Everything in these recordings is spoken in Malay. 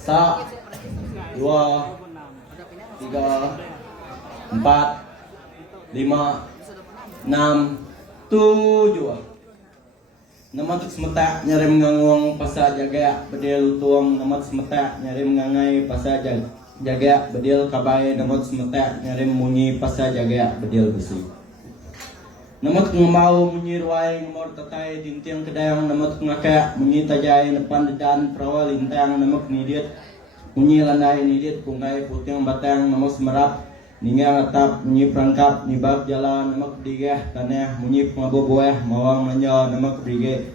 Sa, dua, tiga, empat, lima, enam, tujuh. Namat semeta nyari menganguang pasal jaga bedel lutuang. Namat semeta nyari mengangai pasal jaga bedel kabai. Namat semeta nyari munyi pasal jaga bedel besi. Namat ngomau munyi ruai ngomor tatai tintiang kedayang. Namat ngakak munyi tajai nepan dedan perawal lintang. Namat nidiat munyi landai nidiat pungai putiang batang. Namat semerap ninga atap munyi perangkap nibab jalan. Namak digeh tanah munyi pengaboboeh mawang manja. Namak brige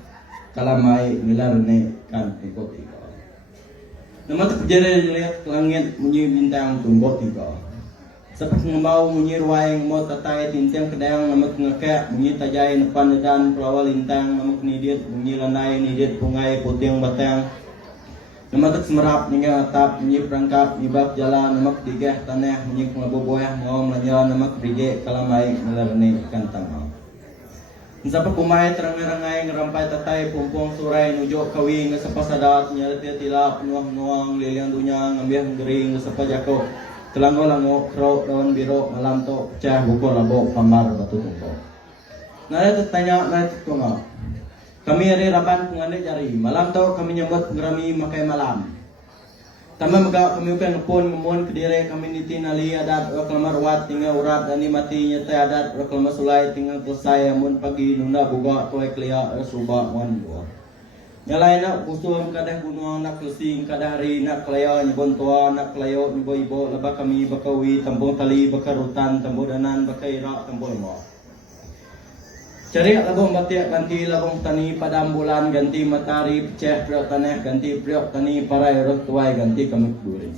kalamai milarne kan ikut iko. Namak kejere lihat langit munyi bintang tunggot iko. Seperti ngembau munyi ruaing mo tatai tintiang kedayang. Namak ngekek munyi tajai nepan dedan perawal lintang. Namak nidiat munyi landai nidiat pungai putiang batang. Namak semerap ninga atap munyi perangkap nibab jalan. Namak digeh tanah munyi pengaboboeh mawang manja. Namak brige kalamai milarne kan tangau. Sapa kumai terangai-rangai ngerampai tatai pumpung surai nujo kawi ngesapa sadat nyaletia tilap nuang-nuang liliang dunya ngambiah ngering ngesapa jako telango-lango krau daun biru malam to pecah buku labo pamar batu tungko. Nada tertanya nada tungko. Kami hari raban pengandai jari malam to kami nyambut ngerami makai malam. Tama megak kami ukan ngepun ngemun kediri kami niti nali adat waklamar wat tinggal urat dan mati nyetai adat waklamar sulai tinggal selesai amun pagi nunda buka tuai klia suba wan dua. Nyalai nak kusum kadah gunung nak lesing kadah hari nak kelaya nyebon tua nak kelayo nyebo ibo lebah kami bakawi tambung tali bakarutan tambung danan bakaira tambung mo. Cari labong batik ganti labong tani padam bulan ganti matahari pecah priok tanah ganti priok tani parai rot tuai ganti kami kuring.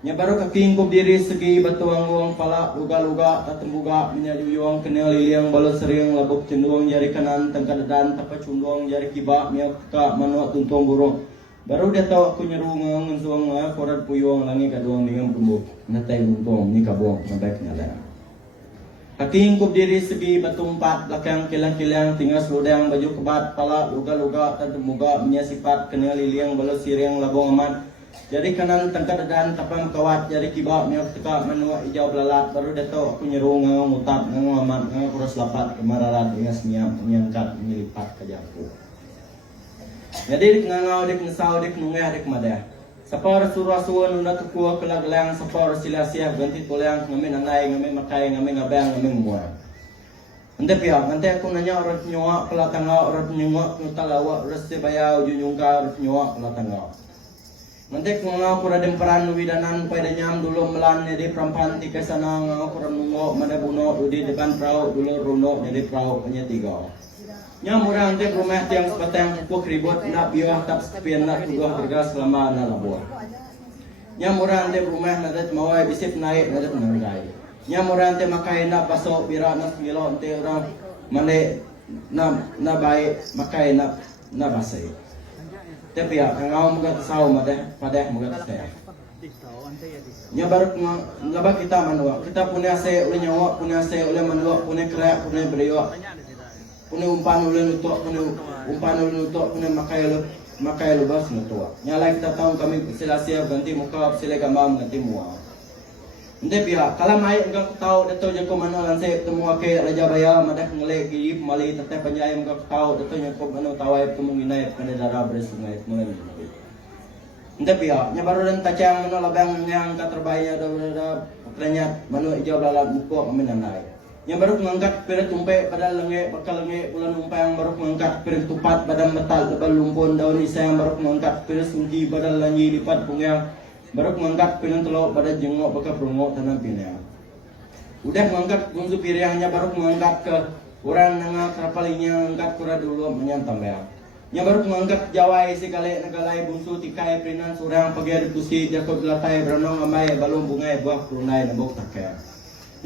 Nya baru kaking kub diri segi batuang uang pala luga-luga tatembuga menyayuyuang kenal liliang balot sering labuk cenduang jari kanan tengkadedan tapa cunduang jari kiba miak ka manuak tuntung burung. Baru dia tahu aku nyeru ngensuang korat puyuang langi kaduang dengan pembuk. Natai untung ni kabuang nabaiknya lah. Kaking kub diri segi batu empat belakang kilang-kilang tinggal seludang baju kebat pala luga-luga tatembuga menyasipat kenal liliang balot sering labung amat. Jadi kanan tengkat dan tapam kawat jadi kiba miak teka menua hijau belalat baru dato aku nyeru ngau mutap ngau amat ngau kurus lapat kemararat dengan semiam menyangkat menyelipat ke jaku. Jadi dik ngau dik nesau dik nungeh dik madah. Sapar surah suun unda tukua kelaglang sapar silasiah ganti tulang ngamin anai ngamin makai ngamin ngabang ngamin mua. Ante pihak nanti aku nanya orang nyoa pelatangau orang nyoa nutalawa resi bayau junyungka orang nyoa pelatangau. Nanti ngau kuradem peran widanan pada nyam dulu melan jadi perampan tiga sana ngau kurang nunggu mana buno di depan perahu dulu runo jadi perahu punya tiga. Nyam orang nanti rumah tiang sepatang puk ribut nak biar tak sepian nak tugas bergas selama nak labuan. Nyam orang nanti rumah nanti mawai bisip naik nanti menanggai. Nyam orang nanti makai nak pasok bira nak milo nanti orang mana nak baik makai nak basai. Tapi ya, ngau muka tahu madah muka saya. Nya baru ngabak kita manua. Kita punya saya oleh nyawa, punya saya oleh manua, punya kerak, punya beriwa, punya umpan oleh nutuk, punya makai lubas nutuk. Nyala kita tahu kami silasia ganti muka, sila gambar ganti mua. Nanti pihak, kalau mai enggak tahu dato jako mana lansai temu ke raja baya madah ngelek gip mali teteh panjai enggak tahu dato jako mana tawai temu nginai pada darah bersungai mulai. Nanti pihak, nya baru dan tacang mana labang yang katerbaya ada penyat mana hijau lalat muka kami nanai. Nya baru mengangkat piring tumpe pada lenge bakal lenge bulan umpang baru mengangkat piring tupat badan metal tebal lumpun daun isang baru mengangkat piring sungki badan lanyi lipat pungyang baru mengangkat pinang telok pada jengok baka perungok tanam pinang. Udah mengangkat bunsu piriangnya baru mengangkat ke orang nengah kerapalinya angkat kura dulu menyantam ya. Nya baru mengangkat jawai si kale nagalai bunsu tikai prinan surang pagi kusi jakot latai berenang amai balung bungai buah kurunai nabok takaya.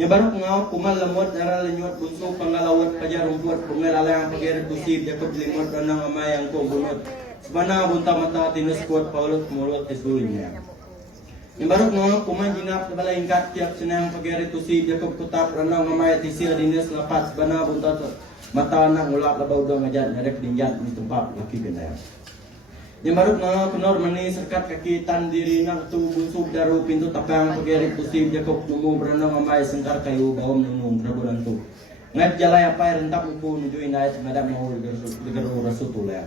Nya baru ngau kumal lemut darah lenyut bunsu panggalawat pajar rumput bungai lalang pagi kusi jakot limut berenang amai yang ko bunut. Sebana bunta mata tinus kuat paulut mulut tisulunya. Yang baru ngomong kuman jinap sebala ingkat tiap senang pagi hari tusi Jakob kutap renang ngamai tisil dinas lepas sebana bunta mata anak ngulak labau dong ngajat nyarek dinjat di tempat laki kena. Yang baru mga kunor mani serkat kakitan diri na tu busuk daru pintu tapang pagerik kusib Jakob numu berenang amai sengkar kayu bawam nunung rabulan tu. Ngait jalai apa rentap upu nuju inait madam mau degeru rasutulya.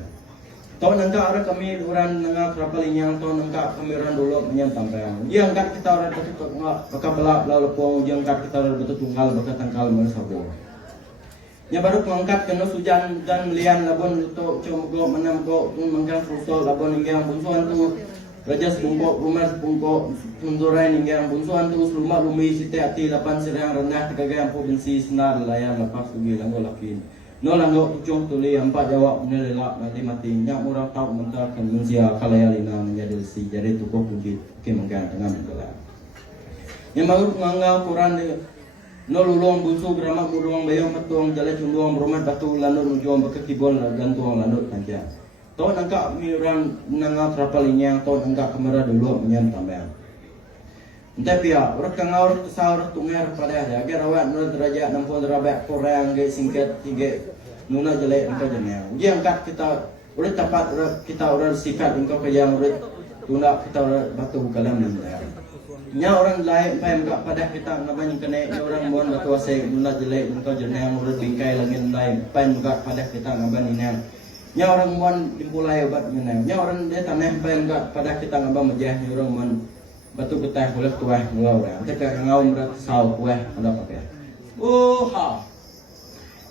Tau nangka orang kami orang nangka kerapalinya tau nangka kami orang dulu menyam tampang. Yang kat kita orang betul baka belak lalu pong yang kat kita orang betul tunggal baka tangkal mersabo. Nya baru mengangkat kena sujan dan melian labon untuk comogo menam ko menggang frusol labon hingga bunsuan tu rajas bungko rumah bungko tundurai hingga bunsuan tu rumah lumi site ati lapan serang rendah tegagay ang provinsi senar layan lepas tugi langgo lakin no langgo tucung tuli empat jawab menelela nanti mati nya murah tau mentar kan mensia kalaya lina menjadi si jadi tukok puji ke menggang tengah mengelar yang baru menganggap Quran no lulong bunsu grama murung bayong matuang jale cunduang rumah batu lanut nujuang bekakibon gantuang lanut tanja. Tau nangka miran nanga trapalinya tau nangka kamera dulu menyam tambahan. Entah pia orang kangaur tesaur tungar pada ya agar awak nol derajat 60 derajat korang ge singkat tiga nuna jale engkau jeneng. Ujian kat kita udah tepat kita udah sikat engkau kejang udah tunda kita udah batu kalam ninda. Nya orang lain payah enggak pada kita namanya kena orang mohon batu ase nuna jelek engkau jeneng urut bingkai langit lain payah enggak pada kita ngaban ini nya orang mohon dimpulai obat menang nya orang dia tanah payah enggak pada kita ngaban mejah nya orang mohon batu betah boleh tuah ngau ya ante ka ngau merat sau tuah ada apa ya ha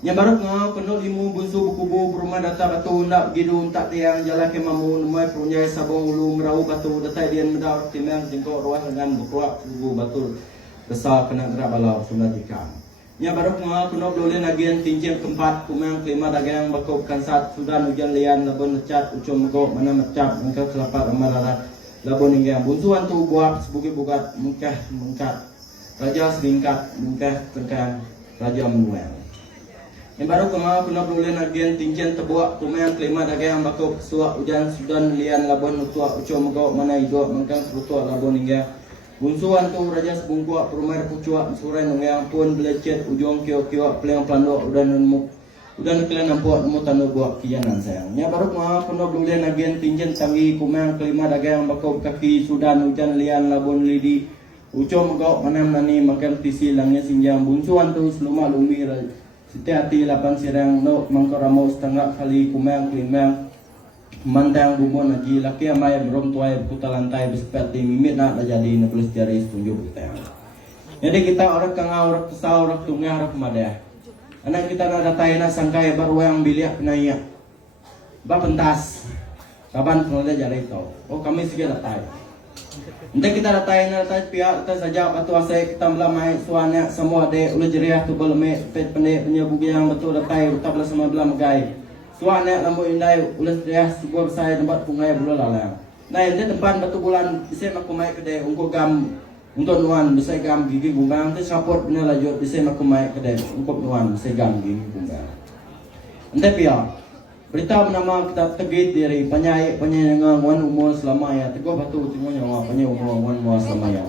nya baru ngau penuh limu bunsu buku berumah data batu nak gidun tak tiang jalan ke mamun mai punya sabong ulu merau batu data dia medar timang jengkok ruah dengan bukuak buku batu besar kena gerak balau sunat ikan nya baru ngau penuh boleh nagian tinjang keempat kumang kelima dagang bakau kansat sudan hujan lian labon cat ucum go mana mecap engkau selapat amarara labon hingga bunsuan tu buat sebuki bukat mengkat raja selingkat mengkah tengkang raja menuang. Yang baru kemau kena boleh nagian tinggian tebuak tumayang kelima dagang bakau suak hujan sudan lian labon utuak ucum go mana idok mengkang utuak labon hingga bunsuan tu raja sebungkuak perumah pucuak surai nungyang pun belecet ujung kio-kio peliang plandok udan nunmuk udan kalian nampak nemu tanu buat kianan sayang. Yang baru kemau kena boleh nagian tinggian tangi kumang kelima dagang bakau kaki sudan hujan lian labon lidi ucum go mana nani makan tisi langnya sinjang bunsuan tu seluma lumi hati lapan sirang no mangkoramo setengah kali kumang kelimang mandang bumon lagi laki amai berom tuai buta lantai bersepati mimit nak jadi nepulus jari setunjuk kita. Jadi kita orang kangau orang kesau orang tungah orang madah. Anak kita nak datai nak sangkai baru yang biliak penaya. Ba pentas. Kapan penoleh jari itu. Oh kami segi datai. Nanti kita datai pihak kita saja batu asai kita melamai suanya semua de ulah jeriah tu belme pet pendek punya bugi yang betul datai utab lah semua belah megai suanya lambu indai ulah jeriah sebuah besar tempat pungai bulan lalang. Nah ini tempat batu bulan bisa makumai kedai untuk gam untuk nuan bisa gam gigi bungang tu support punya lajut bisa makumai kedai untuk nuan bisa gam gigi bungang. Nanti pihak berita bernama kita tegit diri penyanyi wan umur selamanya teguh batu tengoknya penyanyi umur wan selama ya.